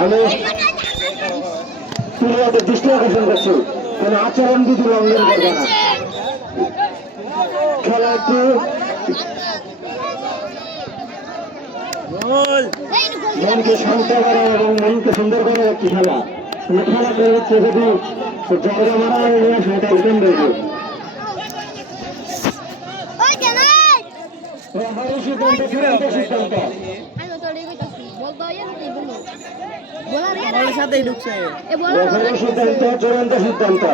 আমি প্লেয়ারদের দৃষ্টি আকর্ষণ করছি, কোন আচরণ বিধি লঙ্ঘন করবে না। খেলা একটু মনকে শান্ত করা এবং মনকে সুন্দর করা একটি খেলা। খেলা করে হচ্ছে যদি জায়গা মারা সেটা উঠেন দেবে। সিদ্ধান্ত চূড়ান্ত সিদ্ধান্ত।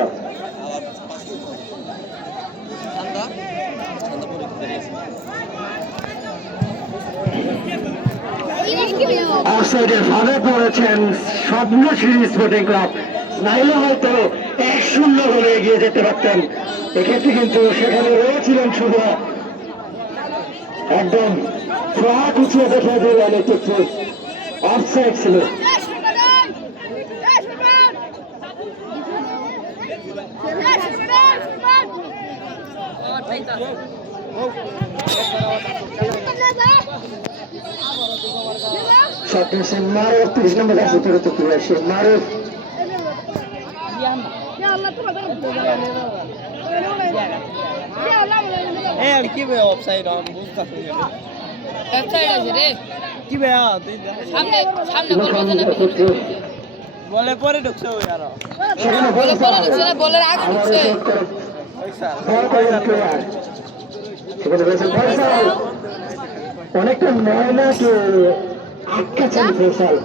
অফসাইডের ফাঁদে পড়েছেন স্বপ্নশ্রী স্পোর্টিং ক্লাব, নাইলে হয়তো 1-0 গোলে এগিয়ে যেতে পারতেন। এক্ষেত্রে কিন্তু সেখানে রয়েছিলেন শুভ, একদম ফ্ল্যাট উঁচিয়ে দেখে দিলেন একটু অফসাইড ছিল। Maruf 30 নম্বর আছে তোর তো তুই আসে Maruf এ আর কি বে অফসাইড আমি বুঝতাছি না অফসাইড আছে রে কি বে তুই সামনে সামনে বল বাজে না বলে পরে ঢুকছে ও यार বলে পরে ঢুকছে না বলের আগে ঢুকছে পয়সা অনেকটা ময়না কে আটকাছেন ফেসাল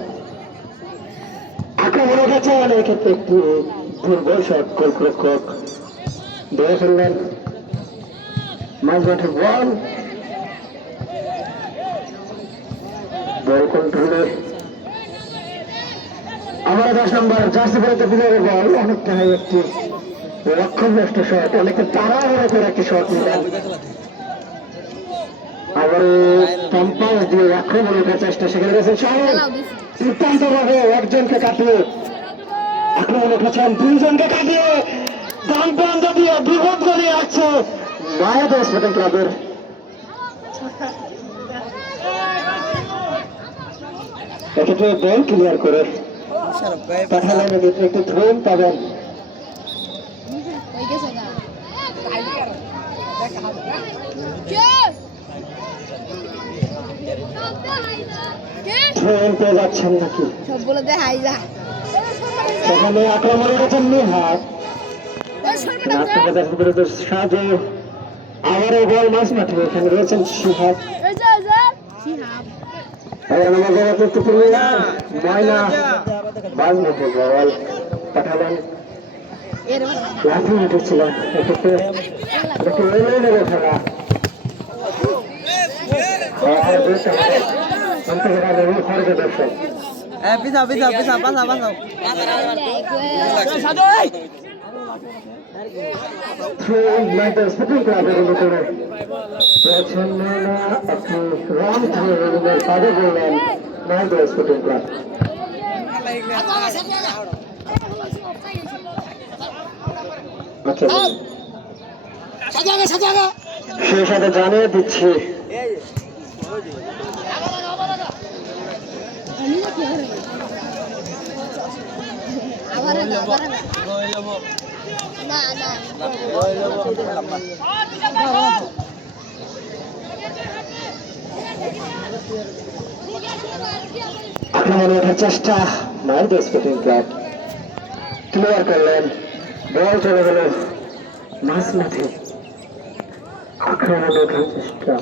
আক্রমণের কাছে অনেক ক্ষেত্রে একটু দুর্বল শট গোলরক্ষক ধরে ফেললেন মাঝমাঠে বল কন্ট্রোলে আমার 10 নম্বর জার্সি পরিতে প্লেয়ারের বল অনেকটা একটি লক্ষ্যভ্রষ্ট শট, অনেকটা তাড়াহুড়ো করে একটি শট নিলেন। আবার কম্পাস দিয়ে আক্রমণের চেষ্টা, সেখানে গেছেন শাহিন দুর্দান্ত ভাবে একজনকে কাটিয়ে আক্রমণে উঠেছেন, দুইজনকে কাটিয়ে ডান প্রান্ত দিয়ে বিপদ গড়িয়ে আসছে মায়াদের স্পোর্টিং ক্লাবের। এক্ষেত্রে বল ক্লিয়ার করে পাঠালেন, এক্ষেত্রে একটু থ্রোন পাবেন। ট্রেন পেয়ে যাচ্ছেন নাকি সেখানে আক্রমণের কাছেন নিহাত সাজু, আবারও বল মাঝ মাঠে, এখানে রয়েছেন শিহাব ময়না মাঝ মাঠে বল পাঠালেন, লাঠি উঠেছিল এক্ষেত্রে একটু এলে নেবে খেলা দর্শক পিছা পিছা পিছা পাসা পাসা স্পোর্টিং ক্লাবের ভিতরে রয়েছেন ময়না, আপনি রাম কাজে বললেন মাইদের স্পোর্টিং ক্লাব। আচ্ছা সেই সাথে জানিয়ে দিচ্ছি আক্রমণে ওঠার চেষ্টা মাইদের স্পোর্টিং ক্লাব ক্লিয়ার করলেন, বল চলে গেল মাঝ মাঠে, আক্রমণে ওঠার চেষ্টা।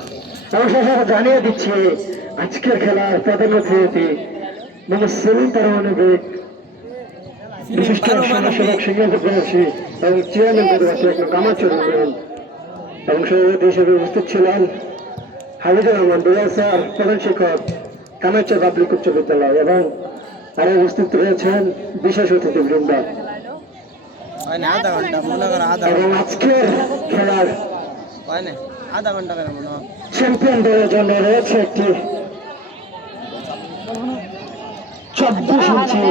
এবং সেই সাথে জানিয়ে দিচ্ছি আজকের খেলার প্রধান অতিথি সেলিম পারমাণবিক বিশিষ্ট সমাজসেবক সিঙ্গাপুর প্রবাসী এবং চেয়ারম্যান কামাচরণ এবং সভাপতি হিসেবে উপস্থিত ছিলেন হামিদুর রহমান দুলাল স্যার, প্রধান শিক্ষক কামাচর পাবলিক উচ্চ বিদ্যালয়, এবং আরো উপস্থিত রয়েছেন বিশেষ অতিথি বৃন্দ। এবং আজকের খেলার চ্যাম্পিয়ন দলের জন্য রয়েছে একটি 24 ইঞ্চি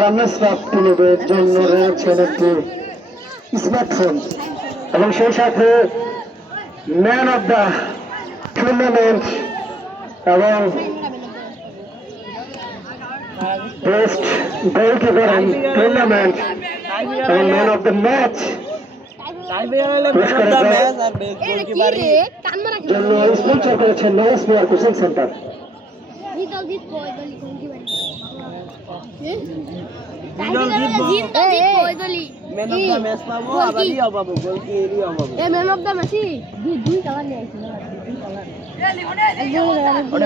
রান্নার স্টাফ টিমের জন্য রয়েছেন একটি স্মার্টফোন, এবং সেই সাথে ম্যান অফ দ্য টুর্নামেন্ট এবং বেস্ট গোলকিপার ইন টুর্নামেন্ট এবং ম্যান অফ দ্য ম্যাচ জন্য স্পন্সর করেছেন নওয়াজ মিয়ার coaching centre.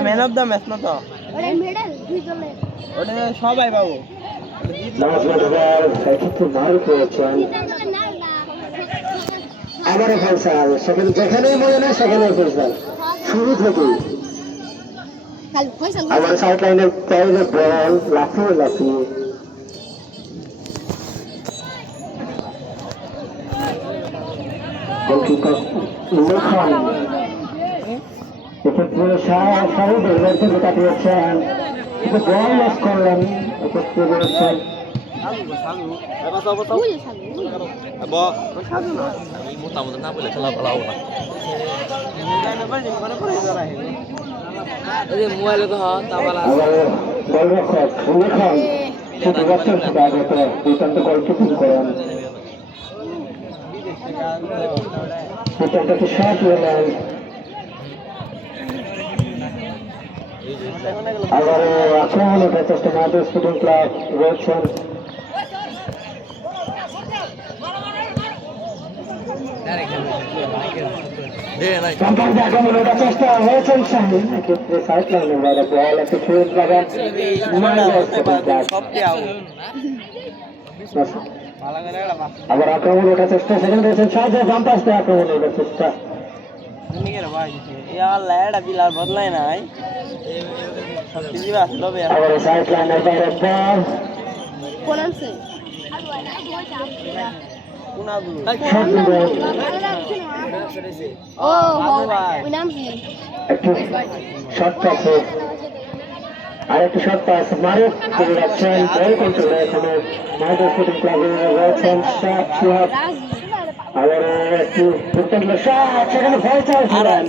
Man of the match না তো ওটা সবাই পাবো। আবারও ফয়সাল, সেখানে যেখানেই মনে নেই সেখানেই ফয়সাল শুরু থেকেই। আবার সাইড লাইনে চাইলে বল লাফিয়ে লাফিয়ে গোলকিপার লেখন এক্ষেত্রে শাহিদের মধ্যে কাটিয়েছেন, কিন্তু বল লস করলেন। এক্ষেত্রে রয়েছেন গোলরক্ষক লেখন দুর্দান্ত গোলকিপিং করেন। শট হলেন আবারও আক্রমণ ওঠার চেষ্টা মাদ্রাজ স্পোর্টিং ক্লাব রয়েছেন। আক্রমণ ওঠার চেষ্টা হয়েছেন শাহিন, এক্ষেত্রে সাইড লাইনের বাইরে বল একটু ফেরত লাগান। আবার আক্রমণ ওঠার চেষ্টা, সেখানে রয়েছেন সাহায্য বাম পাশ দিয়ে আক্রমণ ওঠার চেষ্টা। বদলাই নাই আবার সাইড লাইনের বাইরে বল একটু শট আছে, আর একটু শট পাস মারুফ করে যাচ্ছেন বল কন্ট্রোলে। এখনো মাদ্রাজ স্পোর্টিং ক্লাবে রয়েছেন সোহাগ। আবার একটু দুর্দান্ত শট, সেখানে ফয়সাল ছিলেন।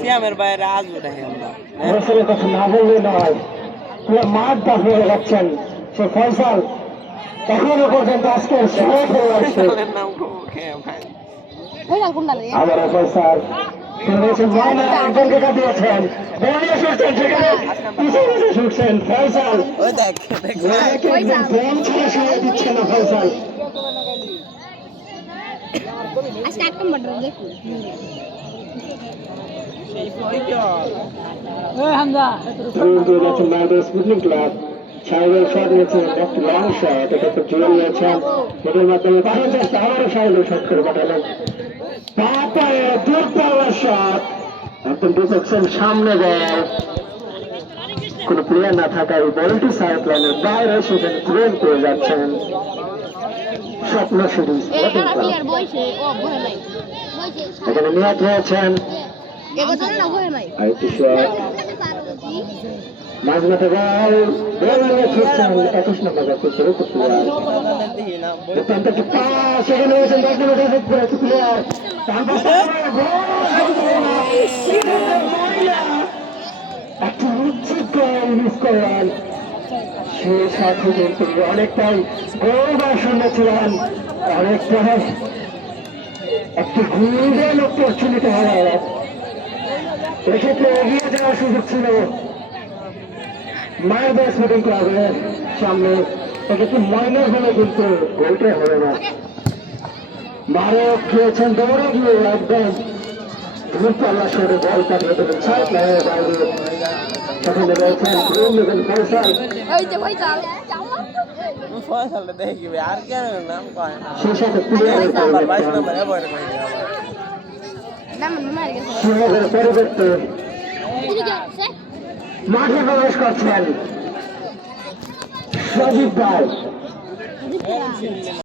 ফয়সালের কথা না বললে নয়, পুরো মাঠ দাফিয়ে যাচ্ছেন সে ফয়সাল। এখনো পর্যন্ত আজকের সময় ফেলে আসছে। আবার ফয়সাল একজনকে কাটিয়েছেন, ছুটছেন ফয়সাল, দিচ্ছে না ফয়সাল। স্পুটনিক ক্লাব সাহেবের শট নিয়েছেন, একটি লং শট, এক্ষেত্রে জুয়েল নিয়েছেন, এটার মাধ্যমে পাঠানোর চেষ্টা, আবারও সাহেবের শট করে পাঠালেন। পাপায় দূরপাল্লার শট, একদম ডিফেকশন সামনে বল, কোন প্লেয়ার না থাকায় বলটি সাইড লাইনের বাইরে, সেখানে ক্লিয়ার করে যাচ্ছেন স্বপ্ন সিরিজ। এখানে নিহত হয়েছেন আরেকটি শট, মাঝমাঠে বল ছুটছেন 21 নম্বর যাচ্ছে অত্যন্ত একটি পাস, সেখানে হয়েছেন 10 নম্বর প্লেয়ার একটি উচিত গোল মিস করলেন। সে সাথে কিন্তু অনেকটাই গোল বা শূন্য ছিলেন, অনেকটাই একটি গোল্ডেন অপরচুনিটি হয়ে গেল। এক্ষেত্রে এগিয়ে যাওয়ার সুযোগ ছিল মাদ্রাজ স্পোর্টিং ক্লাবের সামনে। এক্ষেত্রে মাইনার হলে কিন্তু গোলটাই হবে না। মারক খেয়েছেন দৌড়ে গিয়ে একদম দূরপাল্লা সরে বল কাটিয়ে দেবেন সাইড লাইনের বাইরে। সেখানে রয়েছেন ফয়সাল, সেই সাথে সিংহের পরিবর্তে মাঠে প্রবেশ করছেন সজীব ভাই।